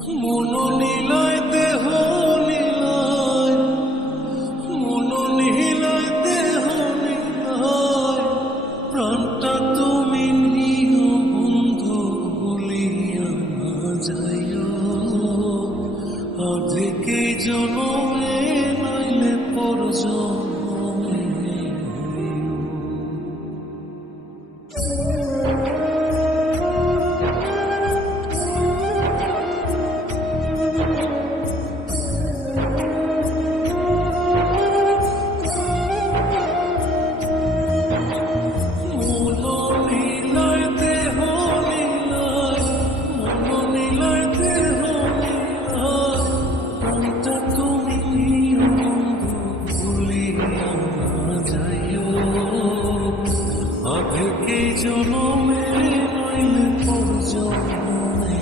মন নীলায় দেহ নীলায়, মন নীলায় দেহ নীলায়, প্রাণটা তুমি নিও বন্ধু বলিয়া না যাইও। অধিকে জনমে নাইলে পর জনমে। আধেকে জনমে নইলে পর জনমে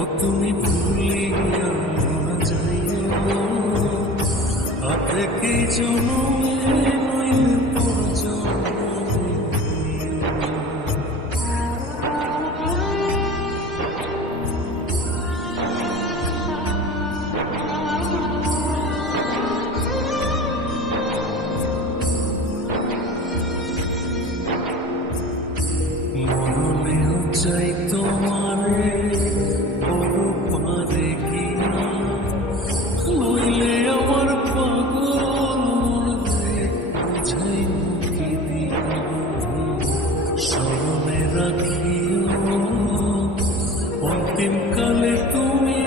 ও তুমি ভুলিয়া না যাইও। আধেকে জনমে নইলে পর জনমে। মরণেও চাই তোমারে বড় পারে কিনা, নইলে আমার পাগল মরতে বুঝাই মুখে দিয়া। স্মরণে রাখিও অন্তিম কালে তুমি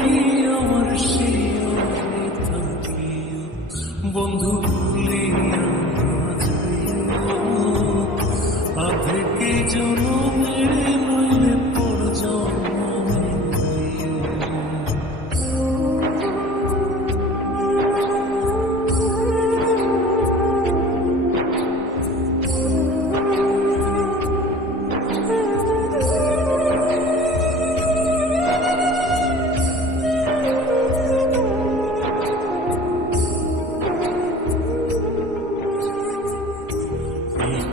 আমার শিয়রে থাকিও। বন্ধু ভুলিয়া না যাইও। আধেকে জনমে নইলে পর জনমে।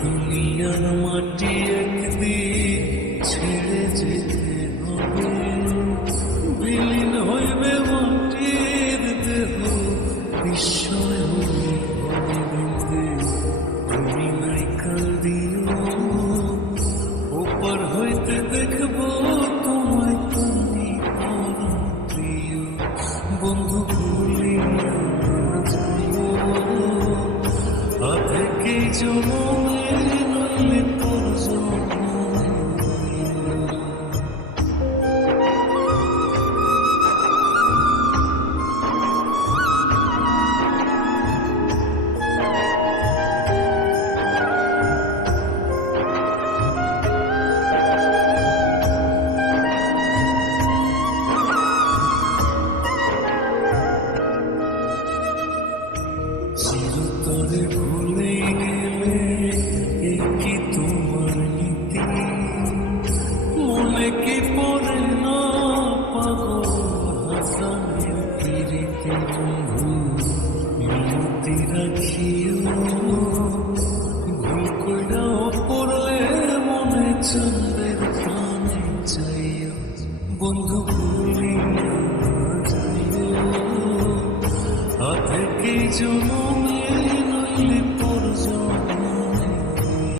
দুনিয়ার মাটি একদিন ছেড়ে যেতে হবে, বিলীন হইবে মাটির দেহ, বিস্ময় হইবে। তুমি নাই কান্দিও, ওপার হইতে দেখব তোমায় তুমি প্রিয়। বন্ধু ভুলিয়া না যাইও। আধেকে জনমে নইলে পর জনমে। চিরতরে ভুলে গেলে এই কি তোমার নীতি? মনে কি পড়ে না পাগল হাসানের প্রীতি? বন্ধু মিনতি রাখিও, ভুল কইরাও পড়লে মনে চান